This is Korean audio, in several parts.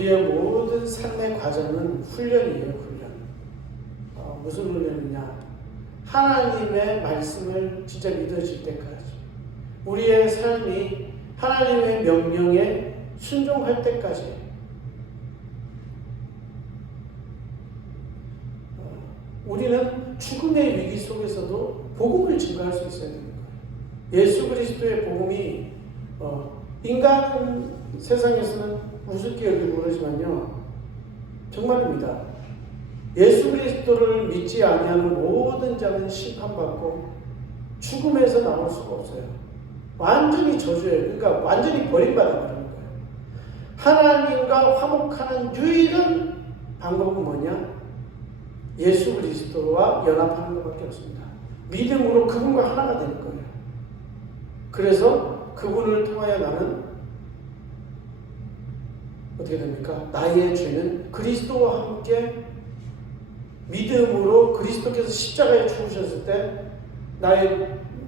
우리의 모든 삶의 과정은 훈련이에요. 훈련. 무슨 훈련이냐? 하나님의 말씀을 진짜 믿어질 때까지, 우리의 삶이 하나님의 명령에 순종할 때까지, 우리는 죽음의 위기 속에서도 복음을 증거할 수 있어야 되는 거예요. 예수 그리스도의 복음이 인간 세상에서는 우습게 여기고 그러지만요, 정말입니다. 예수 그리스도를 믿지 아니하는 모든 자는 심판받고 죽음에서 나올 수가 없어요. 완전히 저주예요. 그러니까 완전히 버림받아버리는 거예요. 하나님과 화목하는 유일한 방법은 뭐냐? 예수 그리스도와 연합하는 것밖에 없습니다. 믿음으로 그분과 하나가 되는 거예요. 그래서 그분을 통하여 나는 어떻게 됩니까? 나의 죄는 그리스도와 함께 믿음으로 그리스도께서 십자가에 죽으셨을 때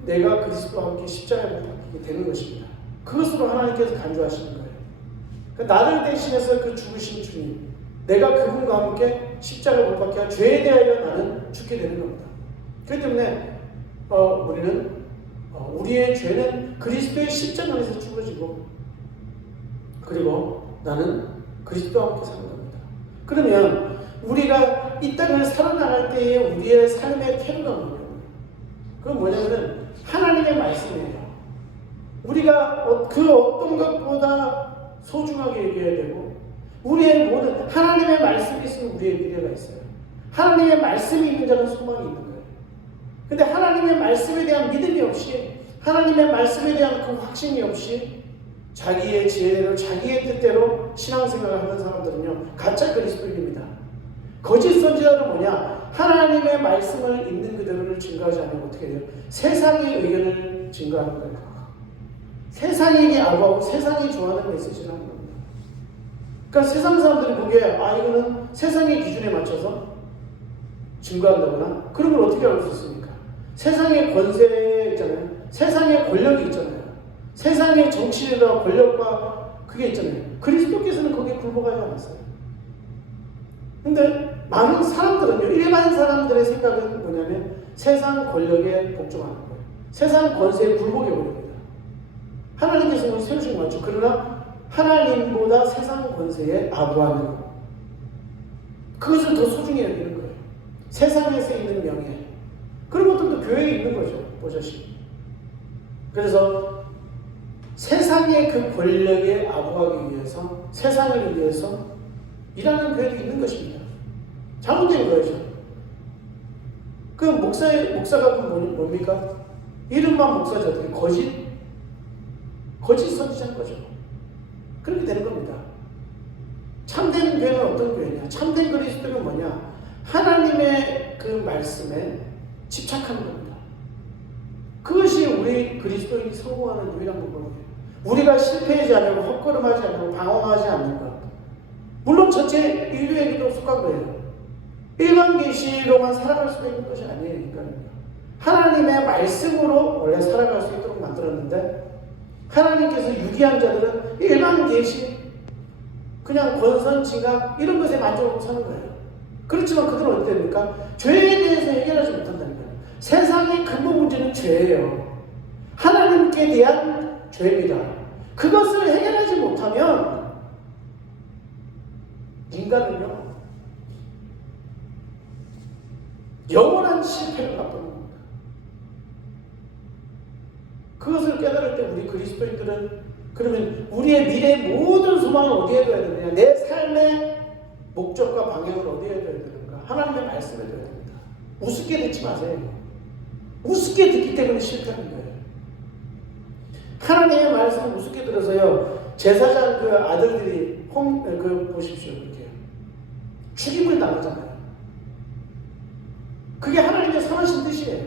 내가 그리스도와 함께 십자가에 못 박히게 되는 것입니다. 그것으로 하나님께서 간주하시는 거예요. 그러니까 나를 대신해서 그 죽으신 주님, 내가 그분과 함께 십자가에 못 박혀 죄에 대하여 나는 죽게 되는 겁니다. 그렇기 때문에 우리는 우리의 죄는 그리스도의 십자가 안에서 죽어지고, 그리고 나는 그리스도와 함께 사는 겁니다. 그러면 우리가 이 땅을 살아나갈 때에 우리의 삶의 태도가 뭐냐면, 그건 뭐냐면 하나님의 말씀이에요. 우리가 그 어떤 것보다 소중하게 여겨야 되고, 우리의 모든 하나님의 말씀이 있으면 우리의 미래가 있어요. 하나님의 말씀이 있는 자는 소망이 있는 거예요. 근데 하나님의 말씀에 대한 믿음이 없이, 하나님의 말씀에 대한 그 확신이 없이 자기의 지혜대로 자기의 뜻대로 신앙생활을 하는 사람들은요, 가짜 그리스도인입니다. 거짓 선지자는 뭐냐? 하나님의 말씀을 있는 그대로를 증거하지 않으면 어떻게 돼요? 세상의 의견을 증거하는 거예요. 세상에게 아부하고 세상이 좋아하는 메시지를 하는 겁니다. 그러니까 세상 사람들이 보기에 이거는 세상의 기준에 맞춰서 증거한다거나, 그런 걸 어떻게 알 수 있습니까? 세상의 권세 있잖아요. 세상의 권력이 있잖아요. 세상의 정치와 권력과 그게 있잖아요. 그리스도께서는 거기에 굴복하지 않았어요. 근데 많은 사람들은요, 일반 사람들의 생각은 뭐냐면 세상 권력에 복종하는 거예요. 세상 권세에 굴복해버립니다. 하나님께서는 세우신 것 같죠. 그러나 하나님보다 세상 권세에 아부하는, 그것을 더 소중히 여기는 거예요. 세상에서 있는 명예, 그런 것들도 교회에 있는 거죠. 보자시. 그래서 세상의 그 권력에 아부하기 위해서, 세상을 위해서 일하는 교회도 있는 것입니다. 잘못된 거죠. 그 목사가 뭡니까? 이름만 목사지 어떻게 거짓 선지자인 거죠. 그렇게 되는 겁니다. 참된 교회는 어떤 교회냐? 참된 그리스도는 뭐냐? 하나님의 그 말씀에 집착하는 겁니다. 그것이 우리 그리스도인이 성공하는 유일한 방법이에요. 우리가 실패하지 않고 헛걸음하지 않고 방황하지 않는 것. 물론 전체 인류에게도 속한 거예요. 일반 계시로만 살아갈 수 있는 것이 아니니까요. 하나님의 말씀으로 원래 살아갈 수 있도록 만들었는데, 하나님께서 유기한 자들은 일반 계시, 그냥 권선, 징악 이런 것에 만족하고 사는 거예요. 그렇지만 그들은 어떻게 됩니까? 죄에 대해서 해결하지 못한다는 거예요. 세상의 근본 문제는 죄예요. 하나님께 대한 죄입니다. 그것을 해결하지 못하면 인간은요, 영원한 실패를 맛보는 겁니다. 그것을 깨달을 때 우리 그리스도인들은, 그러면 우리의 미래의 모든 소망을 어디에 둬야 되느냐? 내 삶의 목적과 방향을 어디에 둬야 되는가? 하나님의 말씀에 둬야 됩니다. 우습게 듣지 마세요. 우습게 듣기 때문에 실패하는 거예요. 하나님의 말씀을 우습게 들어서요, 제사장 그 아들들이 보십시오. 그렇게 죽임을 당하잖아요. 그게 하나님의 선하신 뜻이에요.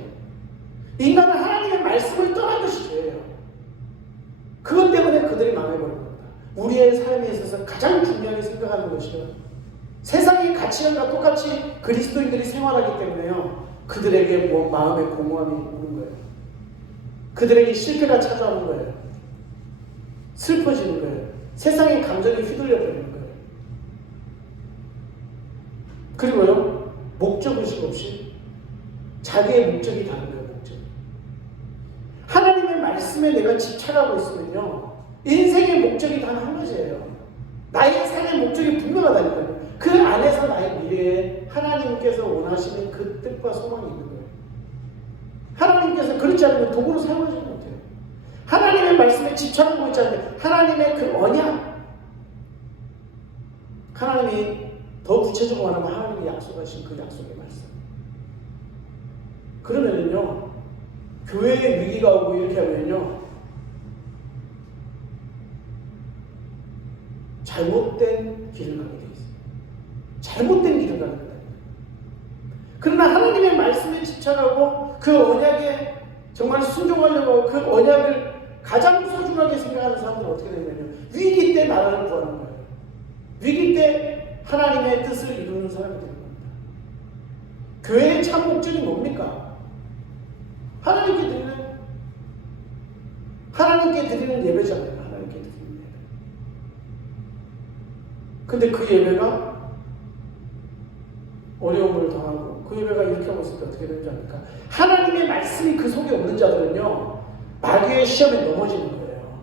인간은 하나님의 말씀을 떠난 것이 죄예요. 그것 때문에 그들이 망해버린 겁니다. 우리의 삶에 있어서 가장 중요하게 생각하는 것이요, 세상의 가치관과 똑같이 그리스도인들이 생활하기 때문에요, 그들에게 마음의 공허함이 오는 거예요. 그들에게 실패가 찾아오는 거예요. 슬퍼지는 거예요. 세상의 감정이 휘둘려 버리는 거예요. 그리고요, 목적의식 없이 자기의 목적이 다른 거예요. 목적. 하나님의 말씀에 내가 집착하고 있으면요, 인생의 목적이 단 한 가지예요. 나의 삶의 목적이 분명하다니까요. 그 안에서 나의 미래에 하나님께서 원하시는 그 뜻과 소망이 있는 거예요. 하나님께서 그렇지 않으면 도구로 사용하지 못해요. 하나님의 말씀에 집착하고 있지 않으면 하나님의 그 언약, 하나님이 더 구체적으로 말하면 하나님이 약속하신 그 약속의 말씀. 그러면은요, 교회에 위기가 오고 이렇게 하면요, 잘못된 길을 가게 돼 있어요. 잘못된 길을 가게 됩니다. 그러나 하나님의 말씀에 집착하고 그 언약에 정말 순종하려고 하고 그 언약을 가장 소중하게 생각하는 사람들은 어떻게 되냐면요, 위기 때 나라를 구하는 거예요. 위기 때 하나님의 뜻을 이루는 사람이 되는 겁니다. 교회의 참 목적이 뭡니까? 하나님께 드리는 예배잖아요. 하나님께 드리는 예배. 근데 그 예배가 어려움을 당하고 그 예배가 이렇게 하고 있을 때 어떻게 되는지 압니까? 하나님의 말씀이 그 속에 없는 자들은요, 마귀의 시험에 넘어지는 거예요.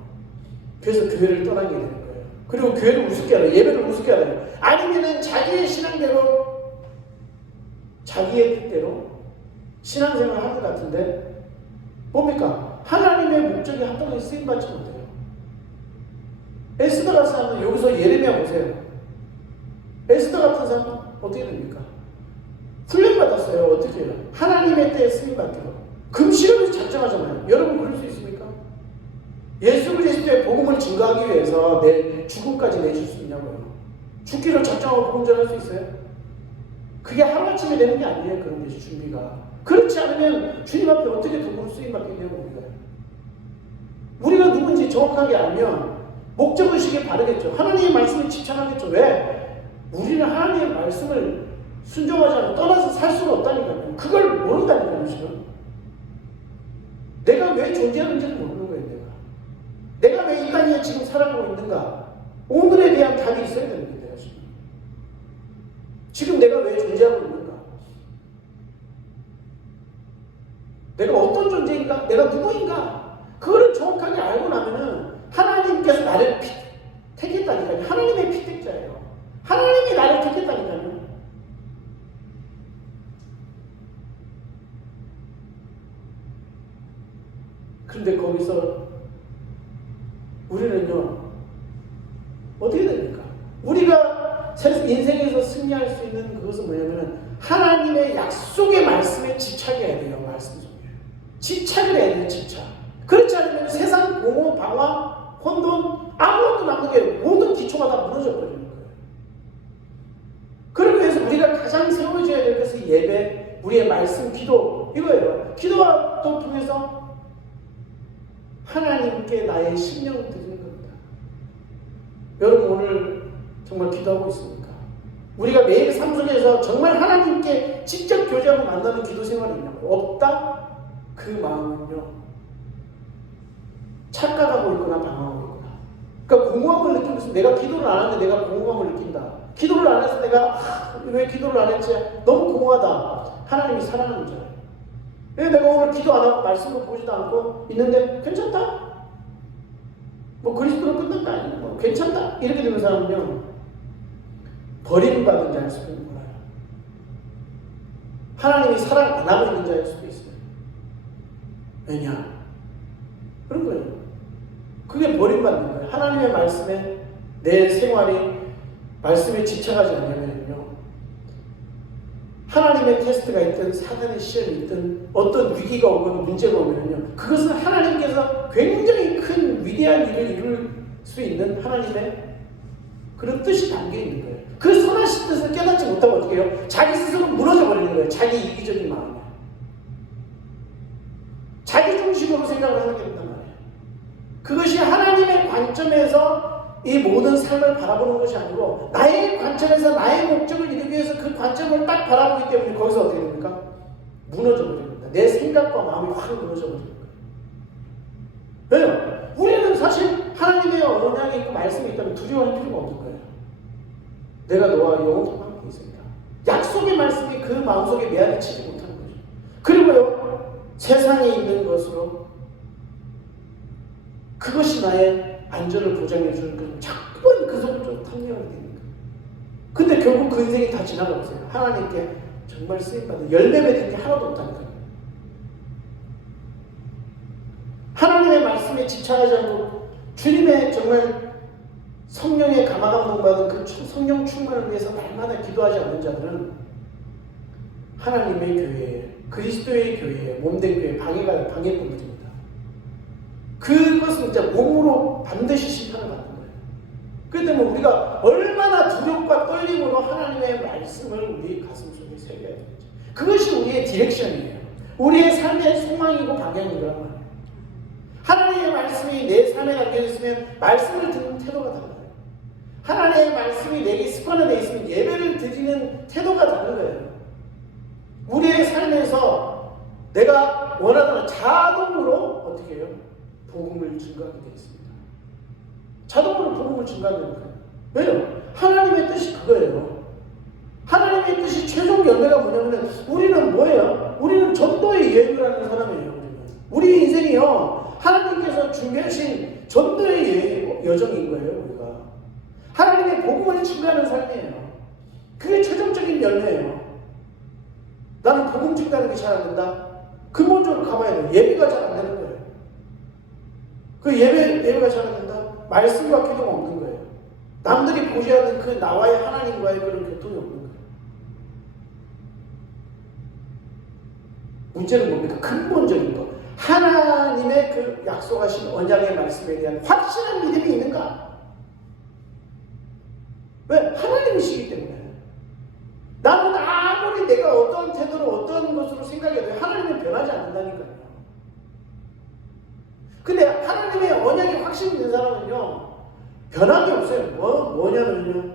그래서 교회를 떠나게 되는 거예요. 그리고 교회를 우습게 하라, 예배를 우습게 하라. 아니면은 자기의 신앙대로, 자기의 뜻대로 신앙생활을 하는 것 같은데 뭡니까? 하나님의 목적이 합당하게 쓰임받지 못해요. 에스더 같은 사람은 여기서 예레미야 보세요. 에스더 같은 사람은 어떻게 됩니까? 훈련받았어요. 어떻게 해요? 하나님의 때에 쓰임받도록. 금시로를 작정하잖아요. 여러분 그럴 수 있습니까? 예수 그리스도의 복음을 증거하기 위해서 내 죽음까지 내줄 수 있냐고요. 죽기를 작정하고 복음 전할 수 있어요? 그게 하루아침에 되는 게 아니에요. 그런 게 준비가. 그렇지 않으면 주님 앞에 어떻게 도구로 쓰임받겠냐고 우리가 누군지 정확하게 알면 목적의식이 바르겠죠. 하나님의 말씀에 집착하겠죠. 왜? 우리는 하나님의 말씀을 순종하지 않고 떠나서 살 수가 없다니까요. 그걸 모른다니까요. 지금 내가 왜 존재하는지를 모르는 거예요. 내가 왜 이 땅에 지금 살아가고 있는가, 오늘에 대한 답이 있어야 되는 거예요. 지금 내가 왜 존재하고 있는가, 내가 어떤 존재인가, 내가 누구인가, 그거를 정확하게 알고 나면은 하나님께서 나를 택했다니까요. 하나님의 피택자예요. 하나님이 나를 택했다니까요. 그런데 거기서 우리는요, 어떻게 됩니까? 우리가 인생에서 승리할 수 있는 그것은 뭐냐면은 하나님의 약속의 말씀에 집착해야 돼요. 말씀 속에 집착을 해야 돼요. 집착. 그렇지 않으면 세상 공허, 방화, 혼돈, 아무것도 남는 게 모든 기초가 다 무너져 버리는 거예요. 그러기 위해서 우리가 가장 세워줘야 될 것은 예배, 우리의 말씀, 기도, 이거예요. 기도도 통해서 하나님께 나의 심령을 드리는 겁니다. 여러분 오늘 정말 기도하고 있습니까? 우리가 매일 삶 속에서 정말 하나님께 직접 교제하고 만나는 기도 생활이 있냐고요? 없다? 그 마음은요, 착각하고 있거나 방황하고 있구나. 그러니까 공허함을 느끼고 있으면 내가 기도를 안 하는데 내가 공허함을 느낀다. 기도를 안 해서 내가 왜 기도를 안 했지? 너무 공허하다. 하나님이 사랑하는 자예요. 왜 내가 오늘 기도 안 하고 말씀도 보지도 않고 있는데 괜찮다? 뭐 그리스도로 끝난 거 아니야? 뭐 괜찮다? 이렇게 되는 사람은요, 버림받은 자일 수도 몰라요. 하나님이 사랑 안 하고 있는 자일 수도 있어요. 왜냐? 그런 거예요. 그게 버림받는 거예요. 하나님의 말씀에 내 생활이 말씀에 집착하지 않으면요, 하나님의 테스트가 있든 사단의 시험이 있든 어떤 위기가 오거나 문제가 오면요, 그것은 하나님께서 굉장히 큰 위대한 일을 이룰 수 있는 하나님의 그런 뜻이 담겨 있는 거예요. 그 선하신 뜻을 깨닫지 못하면 어떻게 해요? 자기 스스로 무너져 버리는 거예요. 자기 이기적인 마음에. 자기 중심으로 생각을 하게 된단 말이에요. 그것이 하나님의 관점에서 이 모든 삶을 바라보는 것이 아니고 나의 관점에서 나의 목적을 이루기 위해서 그 관점을 딱 바라보기 때문에 거기서 어떻게 됩니까? 무너져 버립니다. 내 생각과 마음이 확 무너져 버립니다. 왜요? 우리는 사실 하나님의 언약이 있고 말씀이 있다면 두려워할 필요가 없는 거예요. 내가 너와 영원토록 함께 있습니다. 약속의 말씀이 그 마음속에 메아리 치지 못하는 거죠. 그리고요, 세상에 있는 것으로 그것이 나의 안전을 보장해 주는 건 자꾸만 그 속으로 탐닉하게 됩니다. 근데 결국 그 인생이 다 지나가보세요. 하나님께 정말 쓰임받는 열매 맺은 게 하나도 없다니까요. 하나님의 말씀에 집착하지 않고 주님의 정말 성령의 감화감동받은 그 성령 충만을 위해서 날마다 기도하지 않는 자들은 하나님의 교회에, 그리스도의 교회에, 몸된 교회에 방해꾼들입니다. 그것은 이제 몸으로 반드시 심판을 받는 거예요. 그렇기 때문에 우리가 얼마나 두렵과 떨림으로 하나님의 말씀을 우리 가슴 속에 새겨야 되는지, 그것이 우리의 디렉션이에요. 우리의 삶의 소망이고 방향인 거란 말이에요. 하나님의 말씀이 내 삶에 담겨있으면 말씀을 듣는 태도가 달라요. 하나님의 말씀이 내게 습관화되어 있으면 예배를 드리는 태도가 다른 거예요. 우리의 삶에서 내가 원하는 자동으로 어떻게 해요? 복음을 증거하게 되어 있습니다. 자동으로 복음을 증거하는 거예요. 왜요? 하나님의 뜻이 그거예요. 하나님의 뜻이 최종 열매가 뭐냐면 우리는 뭐예요? 우리는 전도의 예유라는 사람이에요. 우리 인생이요, 하나님께서 준비하신 전도의 여정인 거예요. 우리가 하나님의 복음을 증거하는 삶이에요. 그게 최종적인 열매예요. 나는 복음 증거하는 게 잘 안 된다? 근본적으로 가봐야 돼요. 예배가 잘 안 되는 거예요. 그 예배가 잘 안 된다? 말씀과 기도가 없는 거예요. 남들이 보지 않는 그 나와의 하나님과의 그런 교통이 없는 거예요. 문제는 뭡니까? 근본적인 거. 하나님의 그 약속하신 언약의 말씀에 대한 확실한 믿음이 있는가? 왜? 하나님이시기 때문에. 나는 아무리 내가 어떤 태도로 어떤 것으로 생각해도 하나님은 변하지 않는다니까요. 근데 하나님의 언약이 확신이 있는 사람은요, 변함이 없어요. 뭐냐면요,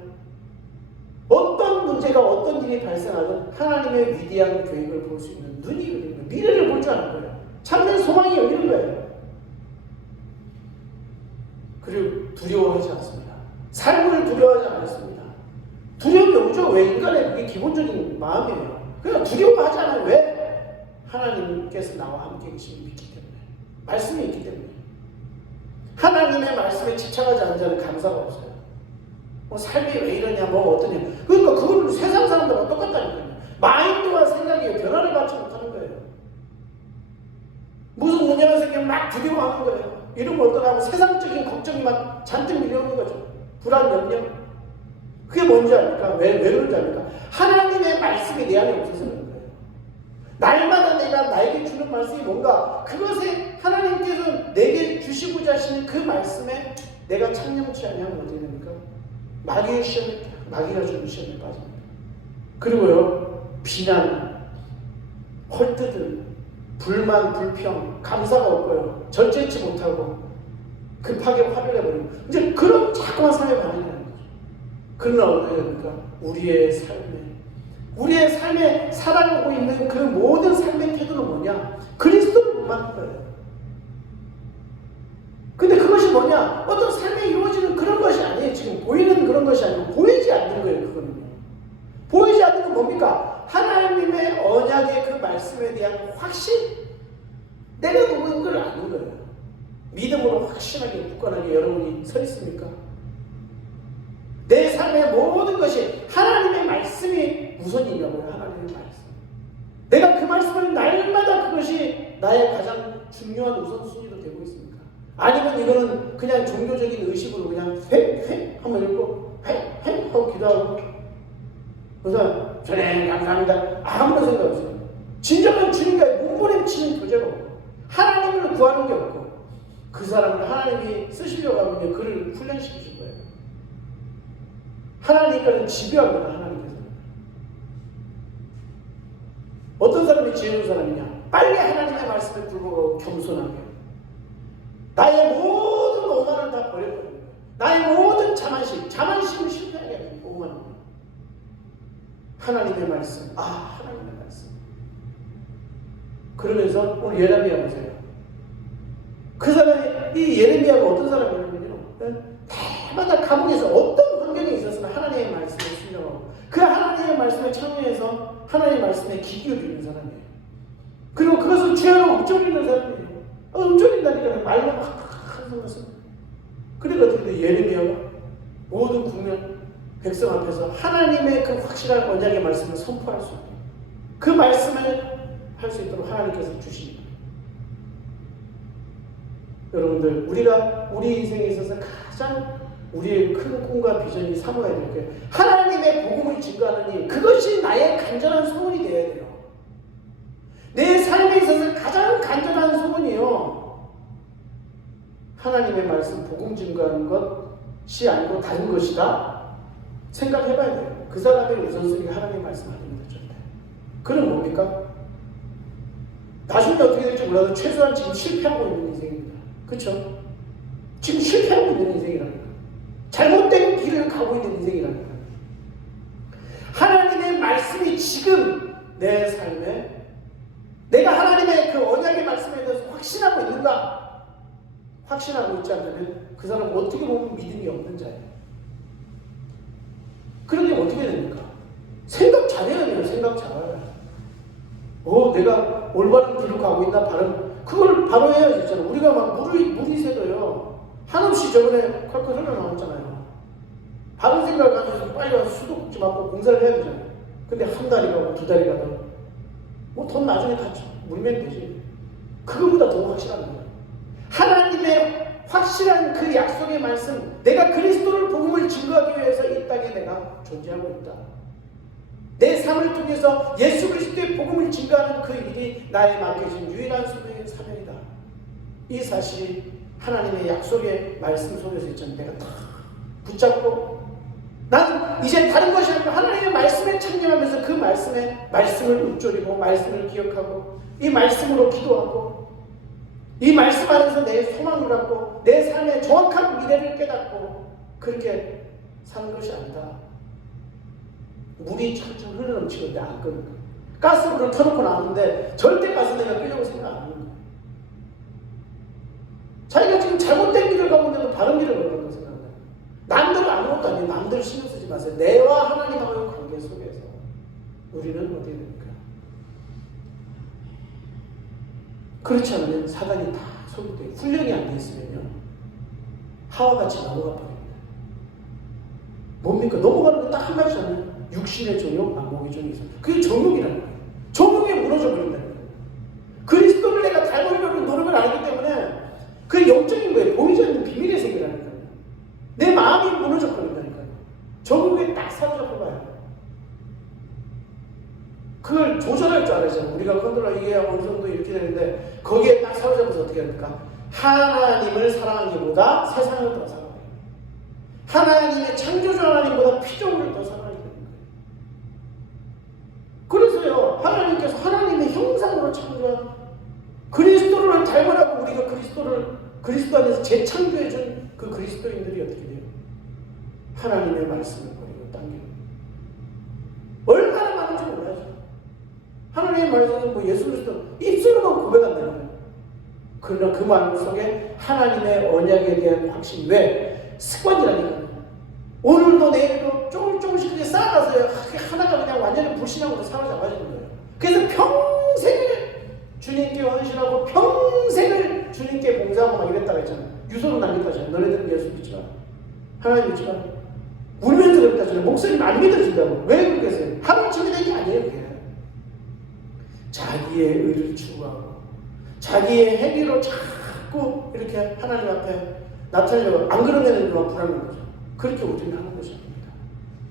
어떤 문제가 어떤 일이 발생하든 하나님의 위대한 계획을 볼 수 있는 눈이 열리는 거예요. 미래를 볼 줄 아는 거예요. 참된 소망이 열리는 거예요. 그리고 두려워하지 않습니다. 삶을 두려워하지 않습니다. 두려움이 오죠. 왜? 인간의 그게 기본적인 마음이에요. 그냥 두려워하지 않아요. 왜? 하나님께서 나와 함께 계심을 믿기 때문에. 말씀이 있기 때문에. 하나님의 말씀에 집착하지 않는 자는 감사가 없어요. 삶이 왜 이러냐, 어떠냐. 그러니까 그거는 세상 사람들과 똑같다니까요. 마인드와 생각이 변화를 받지 못하는 거예요. 무슨 문제가 생기면 막 두려워하는 거예요. 이러면 어떡하고 세상적인 걱정이 막 잔뜩 밀려오는 거죠. 불안, 염려. 그게 뭔지 압니까? 왜 그런지 압니까? 하나님의 말씀이 내 안에 없어서 그런 거예요. 날마다 내가 나에게 주는 말씀이 뭔가, 그것에 하나님께서 내게 주시고자 하시는 그 말씀에 내가 참념치 아니하면 어떻게 됩니까? 마귀가 주는 시험에 빠집니다. 그리고요, 비난, 헐뜯음, 불만, 불평, 감사가 없고요, 절제치 못하고 급하게 화를 내버리고, 이제 그런 자꾸만 삶에 반응하는 거죠. 그러나 어떻게 됩니까? 우리의 삶에 살아가고 있는 그 모든 삶의 태도는 뭐냐? 그리스도를 못 만든 거예요. 근데 그것이 뭐냐? 어떤 삶에 이루어지는 그런 것이 아니에요. 지금 보이는 그런 것이 아니고 보이지 않는 거예요. 그거는요. 보이지 않는 건 뭡니까? 하나님의 언약의 그 말씀에 대한 확신? 내가 누구인 걸 아는 거예요. 믿음으로 확신하게 굳건하게 여러분이 서 있습니까? 내 삶의 모든 것이 하나님의 말씀이 우선이냐고요. 하나님의 말씀. 내가 그 말씀을 날마다 그것이 나의 가장 중요한 우선순위로 되고 있습니까? 아니면 이거는 그냥 종교적인 의식으로 그냥 획 한번 읽고 획 하고 기도하고 그래서 주님 감사합니다 아무런 생각 없어요. 진정한 주님과의 몸부림치는 교제가 없고 하나님을 구하는 게 없고 그 사람을 하나님이 쓰시려고 하면 그를 훈련시키실 거예요. 하나님께는 집요합니다. 하나님께서. 어떤 사람이 지혜로운 사람이냐? 빨리 하나님의 말씀에 불구하고 겸손하게 나의 모든 오만을 다 버려버리는 거예요. 나의 모든 자만심을 실패하게 하는 오만. 하나님의 말씀, 하나님의 말씀. 그러면서 오늘 예레미야 보세요. 그 사람이 이 예레미야가 어떤 사람이냐면요, 해마다 감옥에서 어떤 환경에 있었으면 하나님의 말씀을 순종하고 그 하나님의 말씀에 참여해서 하나님 말씀에 귀 기울이는 사람이에요. 그리고 그것을 죄로 읊조리는 사람이에요. 읊조린다니까 말로 막 하는 것을. 그러니까 어떻게 돼? 예레미야가 모든 국민 백성 앞에서 하나님의 그 확실한 언약의 말씀을 선포할 수 있고 그 말씀을 할 수 있도록 하나님께서 주십니다. 여러분들, 우리가 우리 인생에 있어서 가장 우리의 큰 꿈과 비전이 삼아야 될 게 하나님의 복음을 증거하느니 그것이 나의 간절한 소원이 되어야 돼요. 내 삶에 있어서 가장 간절한 소원이요, 하나님의 말씀 복음 증거하는 것이 아니고 다른 것이다 생각해봐야 돼요. 그 사람의 우선순위가 하나님의 말씀 아닙니다. 절대. 그럼 뭡니까? 나중에 어떻게 될지 몰라도 최소한 지금 실패하고 있는 인생입니다. 그렇죠? 지금 실패하고 있는 인생이라니까. 잘못된 길을 가고 있는 인생이라니까. 하나님의 말씀이 지금 내 삶에 내가 하나님의 그 언약의 말씀에 대해서 확신하고 있는가? 확신하고 있지 않다면 그 사람은 어떻게 보면 믿음이 없는 자예요. 그런데 어떻게 됩니까? 생각 잘해야 돼요. 생각 잘. 내가 올바른 길로 가고 있나? 그걸 바로 해야 되잖아요. 우리가 막 물이 새도요, 한없이 저번에 컬컬 흘러나왔잖아요. 바른 생각을 가지고 빨리 가서 수도꼭지 맞고 공사를 해야 되잖아요. 근데 한 달이 가고 두 달이 가도 뭐 돈 나중에 다 물면 되지. 그거보다 더 확실한 거예요. 하나님의 확실한 그 약속의 말씀, 내가 그리스도를 복음을 증거하기 위해서 이 땅에 내가 존재하고 있다. 내 삶을 통해서 예수 그리스도의 복음을 증거하는 그 일이 나의 맡겨진 유일한 사명이다. 이 사실이 하나님의 약속의 말씀 속에서 있잖아요. 내가 다 붙잡고 나는 이제 다른 것이 아니고 하나님의 말씀에 참여하면서 그 말씀을 읊조리고 말씀을 기억하고 이 말씀으로 기도하고 이 말씀 안에서 내 소망을 갖고 내 삶의 정확한 미래를 깨닫고 그렇게 사는 것이 아니다. 물이 철철 흘러넘치는데 안 끄는 거예요. 가스불을 켜놓고 나왔는데 절대 가스내가 끄려고 생각 안 하는 거예요. 자기가 지금 잘못된 길을 가고 있는데도 바른 길을 가는 거 생각해요. 남들 아무것도 아니에요. 남들 신경 쓰지 마세요. 내와 하나님하고의 관계 속에서 우리는 어떻게 됩니까? 그렇지 않으면 사단이 다 소비돼요. 훈련이 안 돼 있으면요, 하와같이 넘어가 버립니다. 뭡니까? 넘어가는 거 딱 한 가지잖아요. 육신의 정욕, 안목의 정욕이 있어요. 그게 정욕이라는 거예요. 정욕에 무너져 버린다는 거예요. 그리스도를 내가 닮으려는 노력을 안 하기 때문에 그게 영적인 거예요. 보이지 않는 비밀의 세계라니까요. 내 마음이 무너져 버린다니까요. 정욕에 딱 사로잡혀 봐요. 그걸 조절할 줄 알아야죠. 우리가 컨트롤 이게 어느 정도 이렇게 되는데 거기에 딱 사로잡아서 어떻게 합니까? 하나님을 사랑하기보다 세상을 더 사랑해요. 하나님의 창조주 하나님보다 피조물을 더 사랑해요. 그래서요, 하나님께서 하나님의 형상으로 창조한 그리스도를 닮으라고 우리가 그리스도 안에서 재창조해준 그 그리스도인들이 어떻게 돼요? 하나님의 말씀을 버리고 당기는. 얼마나 많은지 몰라요. 하나님의 말씀은 뭐 예수 그리스도 입술로만 고백한다는 거예요. 그러나 그 마음 속에 하나님의 언약에 대한 확신, 왜? 습관이라니까요. 오늘도 내일도 조금씩 그게 쌓아가서요, 하나가 그냥 완전히 불신하고 사로잡아지는 거예요. 그래서 평생을 주님께 헌신하고 평생을 주님께 봉사하고 막 이랬다고 했잖아요. 유서로 남겼다잖아요. 너네들은 예수 믿지 마, 하나님 믿지 마. 울면서 그랬다잖아요. 목소리는 안 믿어진다고. 왜 그렇게 했어요? 하루아침에 된 게 아니에요. 그게 자기의 의를 추구하고 자기의 행위로 자꾸 이렇게 하나님 앞에 나타내려고, 안 그러면 불안한 거죠. 그렇게 우리는 하는 것이 아닙니다.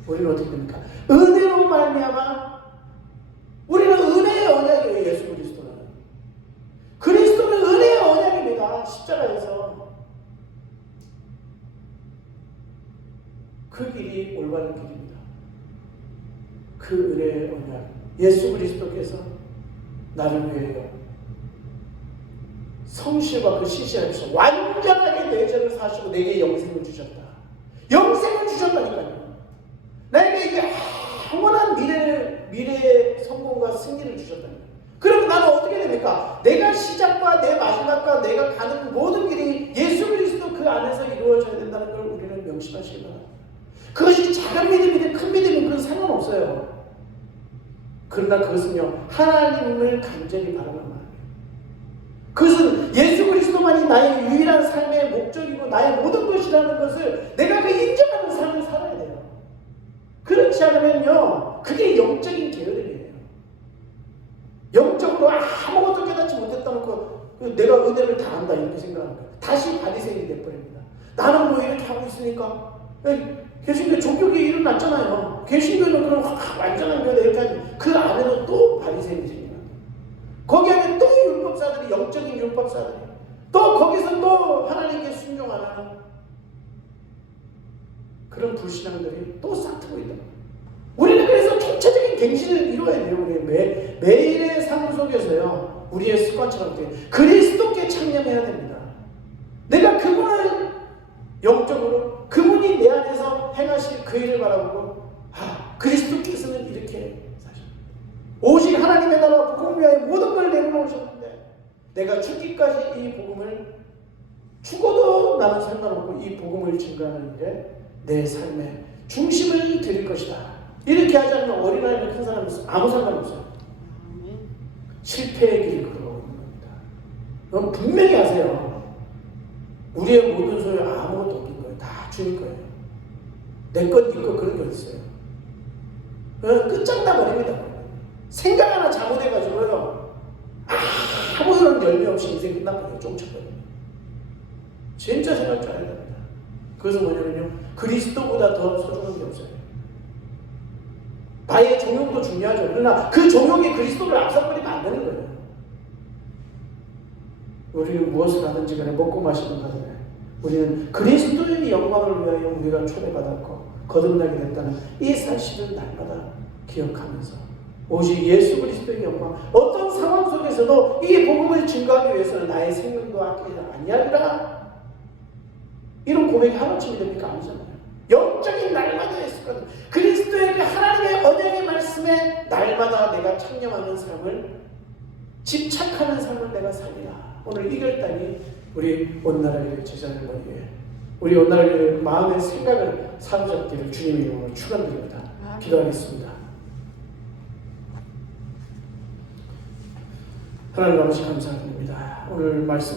우리는 어떻게 됩니까? 은혜로 말미암아 우리는 은혜의 언약이에요. 예수 그리스도는. 그리스도는 은혜의 언약입니다. 십자가에서. 그 길이 올바른 길입니다. 그 은혜의 언약, 예수 그리스도께서 나를 위하여 성실과 그 시시하셔서 완전하게 내 죄를 사시고 내게 영생을 주셨다. 영생을 주셨다니까요. 나에게 이게 영원한 미래의 성공과 승리를 주셨다니까요. 그럼 나는 어떻게 됩니까? 내가 시작과 내 마지막과 내가 가는 모든 길이 예수 그리스도 그 안에서 이루어져야 된다는 걸 우리는 명심하시기 바랍니다. 그것이 작은 믿음이든 큰 믿음이든 그건 상관없어요. 그러나 그것은요, 하나님을 간절히 바라는 마음이에요. 그것은 예수 그리스도만이 나의 유일한 삶의 목적이고 나의 모든 것이라는 것을 내가 그 인정하는 삶을 살아야 돼요. 그렇지 않으면요, 그게 영적인 게으름이에요. 영적으로 아무것도 깨닫지 못했다는 거, 내가 은혜를 다 안다 이렇게 생각하는 거예요. 다시 바리새인이 돼버립니다. 나는 뭐 이렇게 하고 있으니까. 개신교 종교계 일어났잖아요. 개신교는 그럼 완전한 교회 이렇게 하지. 그 안에는 또 바리새인이 생겨요. 거기 안에 또 율법사들이, 영적인 율법사들이, 또 거기서 또 하나님께 순종하는 그런 불신앙들이 또 싹트고 있다. 우리는 그래서 총체적인 갱신을 이루어야 돼요. 우리 매일의 삶 속에서요, 우리의 습관처럼 그리스도께 창념해야 됩니다. 내가 그분을 영적으로, 그분이 내 안에서 행하실 그 일을 바라보고, 그리스도께서는 이렇게 사십니다. 오직 하나님의 나라와 복음을 위하여 모든 걸 내려놓으셨는데, 내가 죽기까지 이 복음을, 죽어도 나는 상관없고 이 복음을 증거하는 일에 내 삶의 중심을 드릴 것이다. 이렇게 하지 않으면 어린아이나 큰 사람이 아무 상관없어요. 실패의 길을 걸어오는 겁니다. 그럼 분명히 아세요. 우리의 모든 소유 아무것도 없는 거예요. 다 주님 거예요. 내 것, 네 것, 그런 게 어딨어요. 끝장나 버립니다. 생각 하나 잘못해가지고요, 아무런 열매 없이 인생 끝나버려요. 쫑쳐버려요. 진짜 생각 잘 해야 됩니다. 그것은 뭐냐면요, 그리스도보다 더 소중한 게 없어요. 나의 종용도 중요하죠. 그러나 그 종용이 그리스도를 앞서버리면 안 되는 거예요. 우리는 무엇을 하든지 간에 먹고 마시는 간에 우리는 그리스도의 영광을 위하여 우리가 초대받았고 거듭나게 됐다는 이 사실을 날마다 기억하면서 오직 예수 그리스도의 영광, 어떤 상황 속에서도 이 복음을 증거하기 위해서는 나의 생명도 아끼지 아니하리라, 이런 고백이 하루쯤이 됩니까? 아니잖아요. 영적인 날마다의 습관, 그리스도의 그 하나님의 언약의 말씀에 날마다 내가 창념하는 삶을, 집착하는 삶을 내가 살리라. 오늘 이 결단이 우리 온나라교회 제자들 머리에, 우리 온나라교회 마음의 생각을 사로잡기를 주님의 이름으로 축원드립니다. 기도하겠습니다. 하나님 아버지 감사드립니다. 오늘 말씀